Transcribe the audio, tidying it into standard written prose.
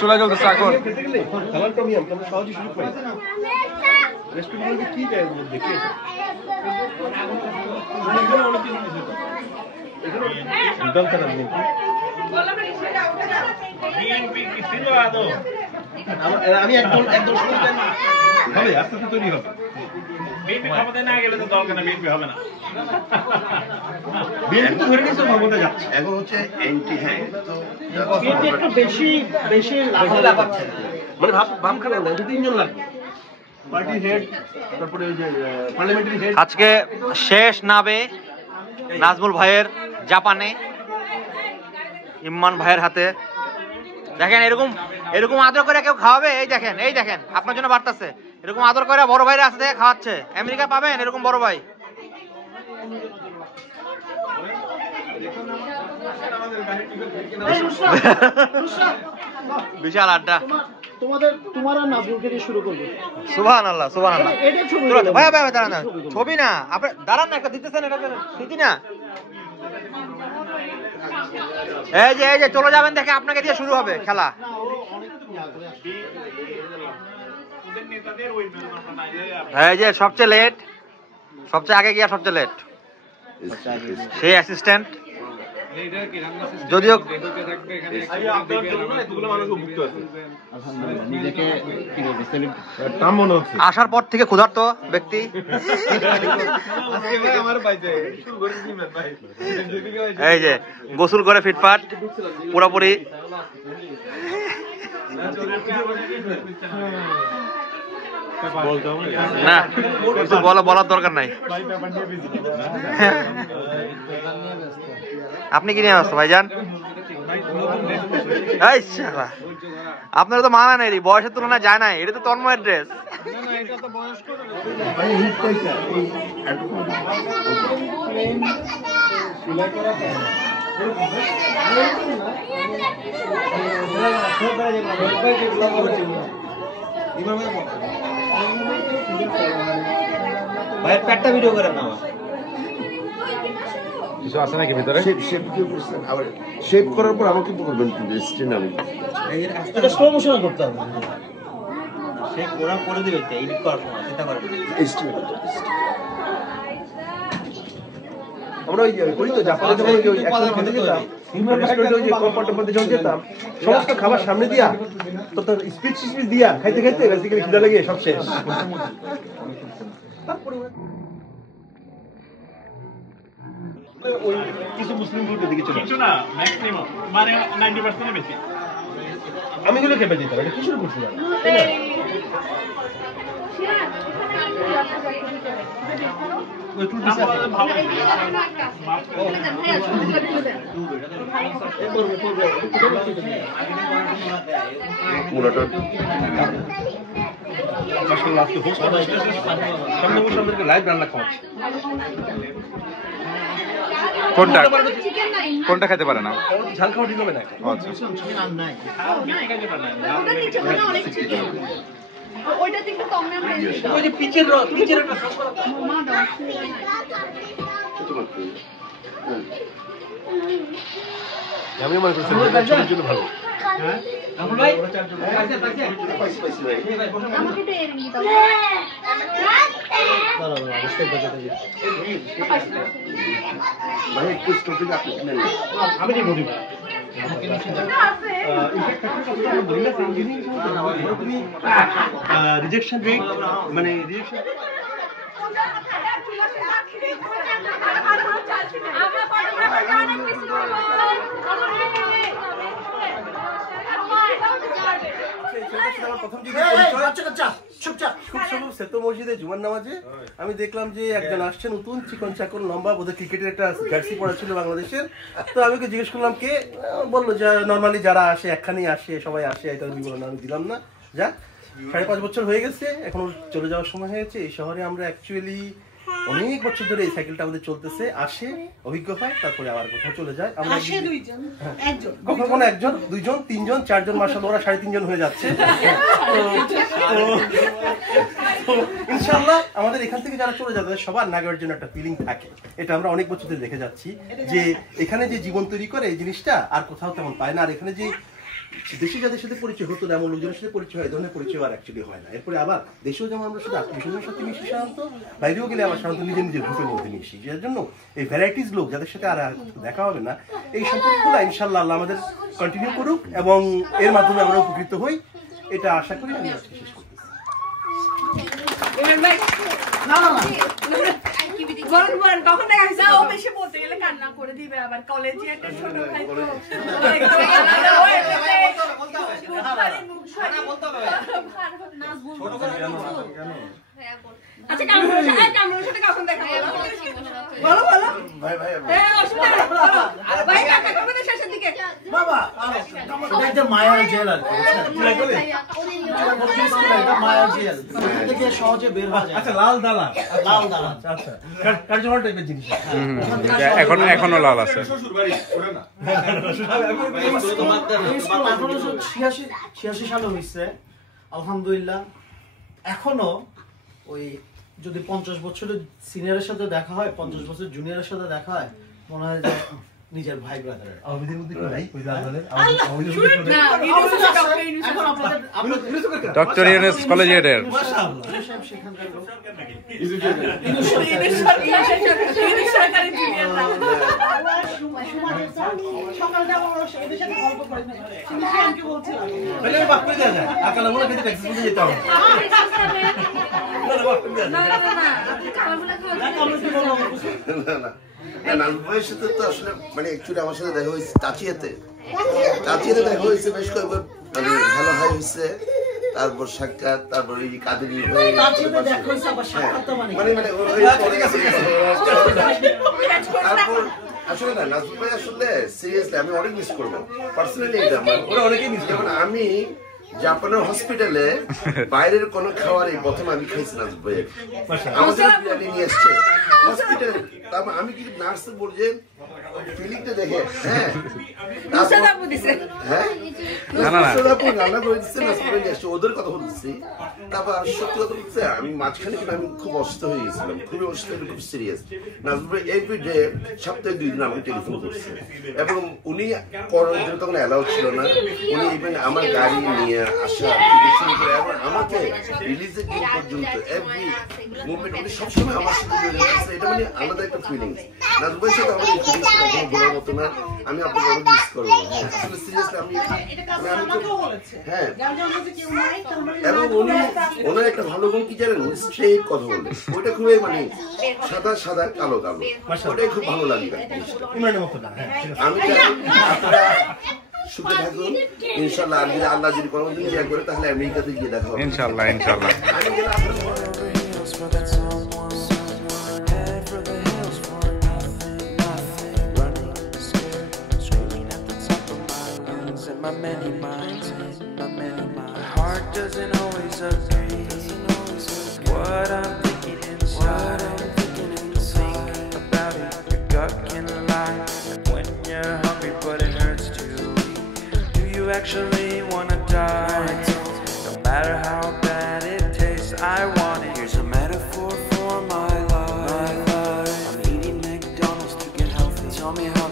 চলে চলতেছে এখন। আমি একদম হবে আস্তে আস্তে তৈরি হবে। বিএনপি ক্ষমতায় না গেলে তো দল কেন বিএনপি হবে না? বিএনপি তো ধরে নিয়েছে ক্ষমতায় যাচ্ছে, এখন হচ্ছে এনটি। হ্যাঁ, তো বিএনপি একটু বেশি লাফাচ্ছে, মানে ভাব খারাপ না, 2-3 জন লাগবে পার্টি হেড, তারপরে ওই যে পার্লামেন্টারি হেড। আজকে শেষ নাবে নাজমুল ভাইয়ের জাপানে ইমরান ভাইয়ের হাতে। দেখেন এরকম এরকম আদর করে কেউ খাওয়াবে? এই দেখেন আপনার জন্য বার্তাছে, এরকম আদর করে বড় ভাইরা আছে দেখে খাওয়াচ্ছে। আমেরিকা পাবেন এরকম বড় ভাই। বিশাল আড্ডা। সুবহানাল্লাহ সুবহানাল্লাহ। ভাই দাঁড়ান, ছবি না আপনি দাঁড়ান না, একটা দিতেছেন, এটা স্মৃতি না। এই যে চলে যাবেন দেখে আপনাকে দিয়ে শুরু হবে খেলা। এই যে সবচেয়ে লেট, সবচেয়ে আগে গিয়া সবচেয়ে লেট সেই অ্যাসিস্ট্যান্ট, যদিও আসার পর থেকে ক্ষুধার্ত ব্যক্তি। এই যে গোসল করে ফিটফাট পুরোপুরি। না কিছু বলার দরকার নাই। আপনি কি নিয়ে আসতো ভাইজান? আপনারা তো মানা নেই, বয়সের তুলনায় যায় নাই। এটা তো তন্ময়ের ড্রেস। ভাইয়ের পেটটা ভিডিও করেন না। কিছু আছে নাকি ভিতরে? শেভ করার পর আমাকে তো করবেন, স্ক্রিন আমি এটা স্লো মোশনে করতে হবে। শেভ ওরা করে দিবে, এডিট করার সময় চিন্তা করেন। আমরা ওই করি তো জাপানে যখন ওই একসাথে খেতে যেতাম, রেস্টুরেন্টে ওই যে কম্পার্টমেন্টে যখন যেতাম, সমস্ত খাবার সামনে দিয়া তো তার স্পিচ দিয়া খাইতে খাইতে বেসিক্যালি খিদা লেগে সব শেষ। ওই কিছু মুসলিম গ্রুপের দিকে চলে কিছু না, ম্যাক্সিমাম মানে 90% বেশি আমি গুলো খেপে যেতাম। এটা কি শুরু করছিলাম, তাই না? ওই টুল দিছে পুরোটা মাশাআল্লাহ। আজকে হোস্ট সামনে বসে আমাদেরকে লাইভ রান্না খাওয়াচ্ছে। কোনটা খেতে পারে না? ঝাল খাওয়া ঠিক হবে না। আচ্ছা ওইটাতে একটু কম নাম আছে। ওই যে পিচের একটা সস করা মা দাও। আমি মনে করছি ছবির জন্য ভালো। হ্যাঁ রাহুল ভাই পাইছে ভাই আমাকে তো এর নিতে দাও। দাঁড়াও স্টেপ বাই স্টেপ ভাই একটু স্টপিং আপনি নেন। আমি নিব দিব। রিজেকশন রেট মানে রিজেকশন আমি দেখলাম যে একজন আসছে নতুন চিকন চাকন লম্বা, বোধহয় ক্রিকেটের একটা জার্সি পরা ছিল বাংলাদেশের। তো আমি ওকে জিজ্ঞেস করলাম কে, বললো যে নর্মালি যারা আসে একখানি আসে, সবাই আসে, এটা বিবরণ আমি দিলাম না। যাক 5.5 বছর হয়ে গেছে, এখন চলে যাওয়ার সময় হয়েছে। এই শহরে আমরা অ্যাকচুয়ালি অনেক বছর ধরে এই সাইকেলটা আমাদের চলতেছে, আসে অভিজ্ঞ হয়, তারপরে আবার কোথাও চলে যায়। আমরা কখনো একজন, দুইজন, তিনজন, চারজন, মাশাআল্লাহ ওরা 3.5 জন হয়ে যাচ্ছে। তো ইনশাআল্লাহ আমাদের এখান থেকে যারা চলে যাবে সবার নাগের জন্য একটা ফিলিং থাকে, এটা আমরা অনেক বছর ধরে দেখে যাচ্ছি যে এখানে যে জীবন তৈরি করে এই জিনিসটা আর কোথাও তেমন পায় না। আর এখানে যে দেশে যাদের সাথে পরিচয় হতো, এমন লোকজনের সাথে পরিচয় হয়, এই ধরনের পরিচয় আর অ্যাকচুয়ালি হয় না। এরপরে আবার দেশেও যেমন আমরা শুধু আত্মীয়স্বজনের সাথে মিশি সাধারণত, বাইরেও গেলে আমার সাধারণত নিজের নিজের গ্রুপের মধ্যে মিশি, যার জন্য এই ভ্যারাইটিস লোক যাদের সাথে আর দেখা হবে না, এই সম্পর্কগুলো ইনশাআল্লাহ আল্লাহ আমাদের কন্টিনিউ করুক এবং এর মাধ্যমে আমরা উপকৃত হই, এটা আশা করি। আমি আজকে শেষ করতেছি। কখন দেখা হয়েছে? ও বেশি বলতে গেলে কান্না করে দিবে, আবার কলেজে একটা ছোট ভাই তো আচ্ছা কামরুলের সাথে কখন দেখা হলো? বলো বলো ভাই ভাই ভাই কাকা কবে শেষের দিকে বাবা এটা মায়ার জেল আর এটা মায়ার জেল থেকে সহজে বের হওয়া যায়। আচ্ছা লাল দালা, লাল দালা, আচ্ছা কার্যকর টাইপের জিনিস, এখনো লাল আছে। শ্বশুর বাড়ি ওটা না 1886 সালে হয়েছে আলহামদুলিল্লাহ। এখনো ওই যদি 50 বছরের সিনিয়রের সাথে দেখা হয়, 50 বছর জুনিয়রের সাথে দেখা হয়, মনে হয় যে নিজের ভাই ব্রাদারের। আমাদের মধ্যে কেউ নাই ওই দালালের? ডক্টর ইউনুস কলেজিয়েটের সেখানকার লোক তাহলে বাপ করে দেওয়া যায়, আকালা মনে খেতে ট্যাক্সি করতে যেতে হবে। নাজমুলের সাথে তো আসলে মানে একচুয়ালি আমার সাথে দেখা হয়েছে চাচিয়াতে দেখা হয়েছে, বেশ কয়েকবার মানে ভালো হাই হয়েছে, তারপর সাক্ষাৎ, তারপর এই কাদেরি হয়ে তারপর আসলে না নাজমুল ভাই আসলে সিরিয়াসলি আমি অনেক মিস করবো পার্সোনালি, এটা ওরা অনেকেই মিস করবেন। আমি জাপানের হসপিটালে বাইরের কোনো খাবার এই প্রথম আমি খাইছি নাজমুল ভাইয়ের, আমাদের বিরিয়ানি নিয়ে এসছে হসপিটালে। তারপর আমি কি নার্সে বলছে ফিলিংটা দেখে, হ্যাঁ রান্না করে দিচ্ছে, নাজমুল নিয়ে আসছে, ওদের কথা বলতেছি। তারপর আমি সত্যি কথা বলতে আমি মাঝখানে কিন্তু আমি খুব অসুস্থ হয়ে গেছিলাম, খুবই অসুস্থ, খুব সিরিয়াস। নাজমুল ভাই এভরিডে সপ্তাহে 2 দিন আমাকে টেলিফোন করছে এবং উনি করোনা তখন অ্যালাউ ছিল না, উনি ইভেন আমার গাড়ি নিয়ে আসা থেকে শুরু করে এবং আমাকে রিলিজের দিন পর্যন্ত এভরি মুভমেন্ট উনি সবসময় আমার সাথে জড়িয়ে গেছে। এটা মানে আলাদা একটা ফিলিংস। নাজমুল ভাইয়ের সাথে আমার এই ফিলিংস কখনো বলার মতো না, আমি আপনাকে অনেক মিস করবো। আসলে সিরিয়াসলি আমি হ্যাঁ, এবং উনি ওনার একটা ভালো গুণ কি জানেন, উনি স্ট্রেট কথা বলেন, ওইটা খুবই মানে সাদা সাদা কালো কালো, ওটাই খুব ভালো লাগে। আমি আপনারা সুখে থাকুন ইনশাআল্লাহ, আর যদি আল্লাহ যদি কোনোদিন ইয়া করে তাহলে আমেরিকাতে গিয়ে দেখা হবে ইনশাআল্লাহ ইনশাআল্লাহ। My many minds, my heart doesn't always agree. What I'm thinking inside, think about it. Your gut can lie, like when you're hungry, but it hurts to eat. Do you actually wanna die? No matter how bad it tastes, I want it. Here's a metaphor for my life. I'm eating McDonald's to get healthy. Tell me how.